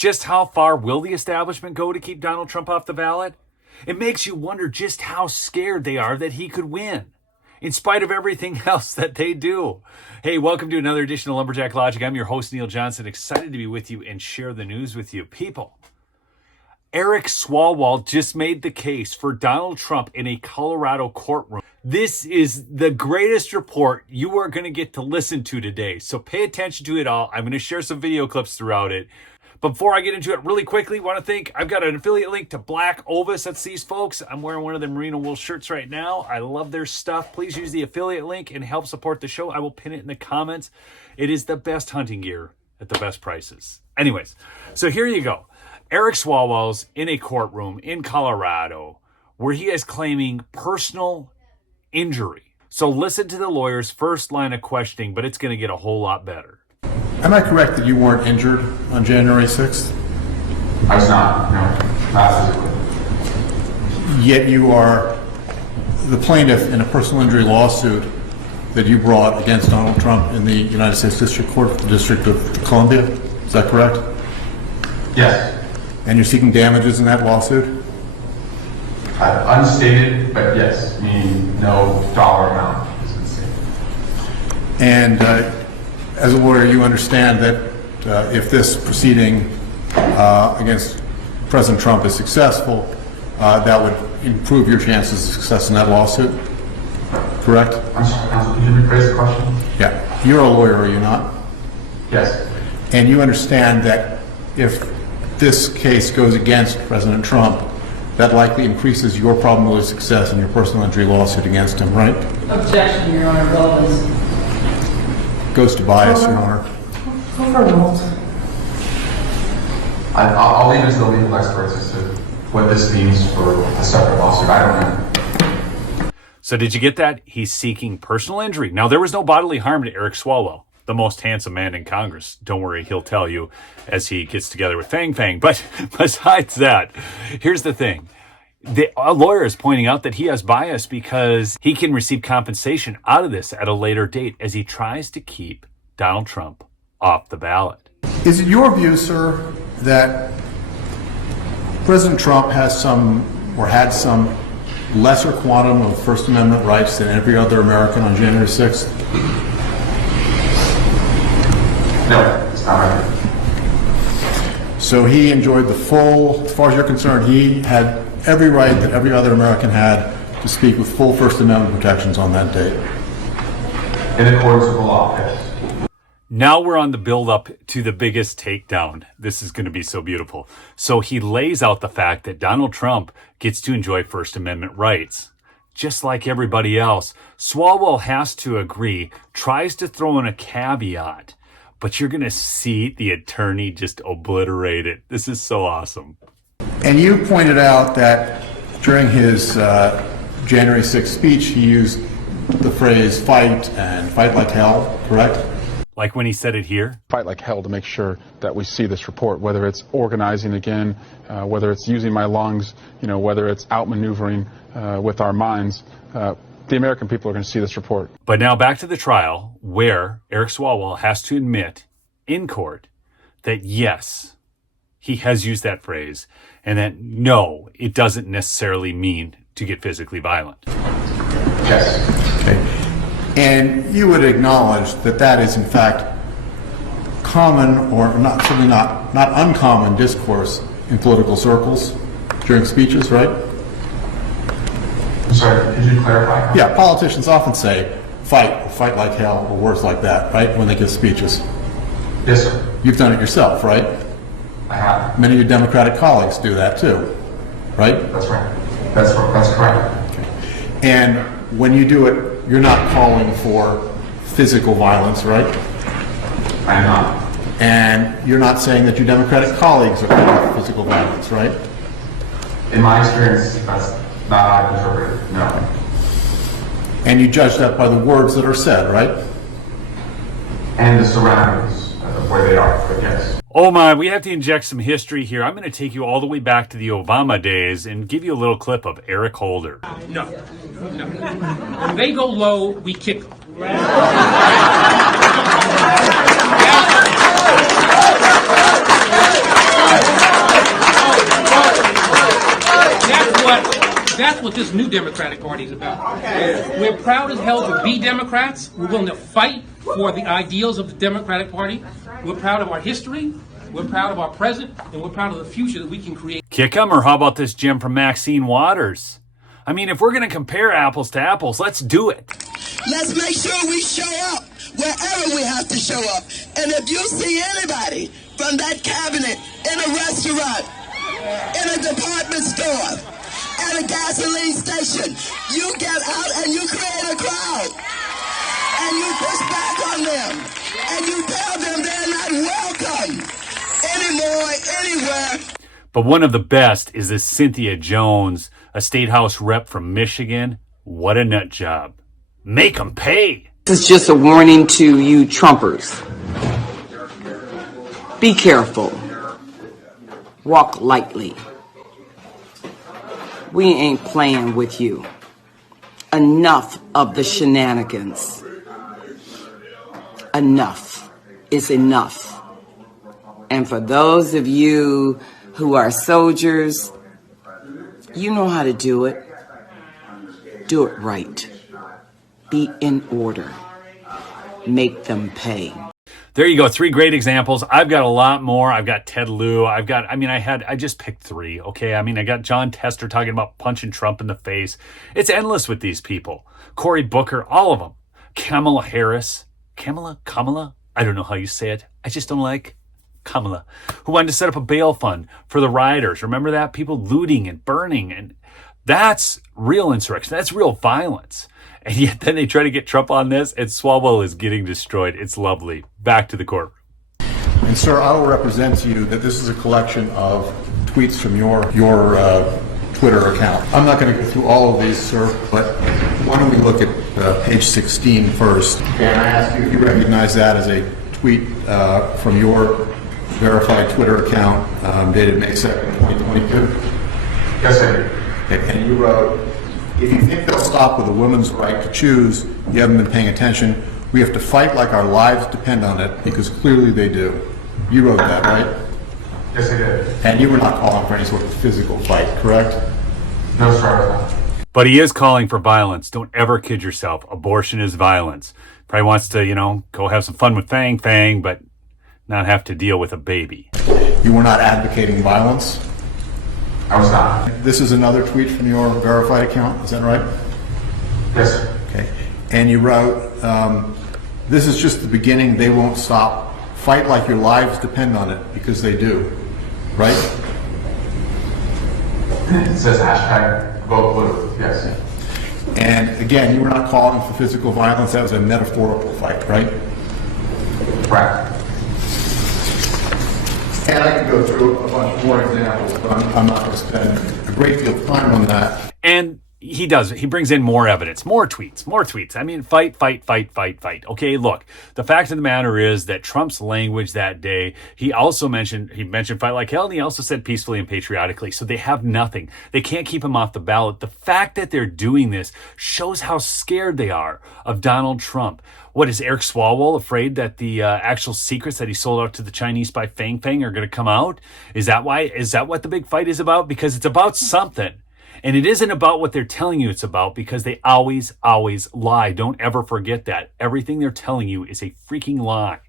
Just how far will the establishment go to keep Donald Trump off the ballot? It makes you wonder just how scared they are that he could win, in spite of everything else that they do. Hey, welcome to another edition of Lumberjack Logic. I'm your host, Neil Johnson, excited to be with you and share the news with you. People, Eric Swalwell just made the case for Donald Trump in a Colorado courtroom. This is the greatest report you are going to get to listen to today, so pay attention to it all. I'm going to share some video clips throughout it. Before I get into it really quickly, want to thank, I've got an affiliate link to Black Ovis. That's these folks. I'm wearing one of their merino wool shirts right now. I love their stuff. Please use the affiliate link and help support the show. I will pin it in the comments. It is the best hunting gear at the best prices. Anyways, so here you go. Eric Swalwell's in a courtroom in Colorado where he is claiming personal injury. So listen to the lawyer's first line of questioning, but it's going to get a whole lot better. Am I correct that you weren't injured on January 6th? I was not, no, not physically. Yet you are the plaintiff in a personal injury lawsuit that you brought against Donald Trump in the United States District Court for the District of Columbia. Is that correct? Yes. And you're seeking damages in that lawsuit? Unstated, but yes, meaning no dollar amount is unstated. And as a lawyer, you understand that if this proceeding against President Trump is successful, that would improve your chances of success in that lawsuit, correct? I'm sorry, counsel, could you rephrase the question? Yeah. You're a lawyer, are you not? Yes. And you understand that if this case goes against President Trump, that likely increases your probability of success in your personal injury lawsuit against him, right? Objection, Your Honor. Relevance. Goes to bias, Your Honor. I'll leave it to the legal experts as to what this means for a separate lawsuit. I don't know. So did you get that? He's seeking personal injury. Now, there was no bodily harm to Eric Swalwell, the most handsome man in Congress. Don't worry, he'll tell you as he gets together with Fang Fang. But besides that, here's the thing. A lawyer is pointing out that he has bias because he can receive compensation out of this at a later date as he tries to keep Donald Trump off the ballot. Is it your view, sir, that President Trump has some, or had some, lesser quantum of First Amendment rights than every other American on January 6th? No, it's not right. So he enjoyed the full, as far as you're concerned, he had every right that every other American had to speak with full First Amendment protections on that date. In accordance with the law, yes. Now we're on the build-up to the biggest takedown. This is going to be so beautiful. So he lays out the fact that Donald Trump gets to enjoy First Amendment rights, just like everybody else. Swalwell has to agree, tries to throw in a caveat, but you're going to see the attorney just obliterate it. This is so awesome. And you pointed out that during his January 6th speech, he used the phrase fight and fight like hell, correct? Like when he said it here? Fight like hell to make sure that we see this report, whether it's organizing again, whether it's using my lungs, whether it's outmaneuvering with our minds. The American people are going to see this report. But now back to the trial where Eric Swalwell has to admit in court that yes, he has used that phrase, and that no, it doesn't necessarily mean to get physically violent. Yes. Okay. And you would acknowledge that that is in fact common, or not, certainly not uncommon discourse in political circles during speeches, right? I'm sorry, could you clarify? Yeah, politicians often say fight like hell, or words like that, right, when they give speeches. Yes, sir. You've done it yourself, right? I have. Many of your Democratic colleagues do that too, right? That's right. That's correct. Okay. And when you do it, you're not calling for physical violence, right? I am not. And you're not saying that your Democratic colleagues are calling for physical violence, right? In my experience, that's not how I've interpreted it, no. And you judge that by the words that are said, right? And the surroundings of where they are, but yes. Oh my, we have to inject some history here. I'm going to take you all the way back to the Obama days and give you a little clip of Eric Holder. No. When they go low, we kick them. That's what this new Democratic Party is about. We're proud as hell to be Democrats. We're willing to fight for the ideals of the Democratic Party. We're proud of our history. We're proud of our present, and we're proud of the future that we can create. Kick 'em, or how about this gem from Maxine Waters? I mean, if we're going to compare apples to apples, let's do it. Let's make sure we show up wherever we have to show up. And if you see anybody from that cabinet in a restaurant, in a department store, at a gasoline station, you get out and you create a crowd. And you push back on them. And you tell them they're not welcome anymore, anywhere. But one of the best is this Cynthia Jones, a state house rep from Michigan. What a nut job. Make them pay. This is just a warning to you Trumpers. Be careful. Walk lightly. We ain't playing with you. Enough of the shenanigans. Enough is enough. And for those of you who are soldiers, you know how to do it. Do it right. Be in order. Make them pay. There you go. 3 great examples. I've got a lot more. I've got Ted Lieu. I just picked 3. Okay. I got John Tester talking about punching Trump in the face. It's endless with these people. Cory Booker, all of them. Kamala Harris. Kamala? I don't know how you say it. I just don't like Kamala, who wanted to set up a bail fund for the rioters. Remember that? People looting and burning. And that's real insurrection. That's real violence. And yet then they try to get Trump on this, and Swalwell is getting destroyed. It's lovely. Back to the courtroom. And sir, I will represent to you that this is a collection of tweets from your Twitter account. I'm not going to go through all of these, sir, but why don't we look at page 16 first? And I ask you if you recognize that as a tweet from your verified Twitter account dated May 2nd, 2022? Yes, I do. Okay, and you wrote, if you think they'll stop with a woman's right to choose, you haven't been paying attention. We have to fight like our lives depend on it, because clearly they do. You wrote that, right? Yes, I did. And you were not calling for any sort of physical fight, correct? No, sir. But he is calling for violence. Don't ever kid yourself. Abortion is violence. Probably wants to, go have some fun with Fang, but not have to deal with a baby. You were not advocating violence? I was not. This is another tweet from your verified account, is that right? Yes, sir. Okay. And you wrote, this is just the beginning, they won't stop. Fight like your lives depend on it, because they do. Right? It says hashtag vote blue. Yes. And again, you were not calling for physical violence, that was a metaphorical fight, right? Right. And I could go through a bunch more examples, but I'm not going to spend a great deal of time on that. And he does. He brings in more evidence, more tweets. Fight. Okay, look, the fact of the matter is that Trump's language that day, he mentioned fight like hell, and he also said peacefully and patriotically. So they have nothing. They can't keep him off the ballot. The fact that they're doing this shows how scared they are of Donald Trump. What, is Eric Swalwell afraid that the actual secrets that he sold out to the Chinese spy Fang are going to come out? Is that what the big fight is about? Because it's about something. And it isn't about what they're telling you it's about, because they always lie. Don't ever forget that. Everything they're telling you is a freaking lie.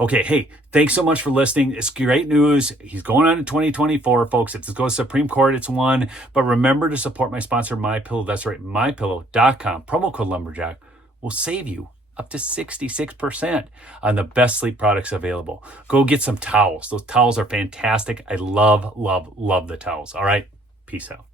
Okay, hey, thanks so much for listening. It's great news. He's going on in 2024, folks. If this goes to Supreme Court, it's won. But remember to support my sponsor, MyPillow. That's right, MyPillow.com. Promo code Lumberjack will save you up to 66% on the best sleep products available. Go get some towels. Those towels are fantastic. I love the towels. All right, peace out.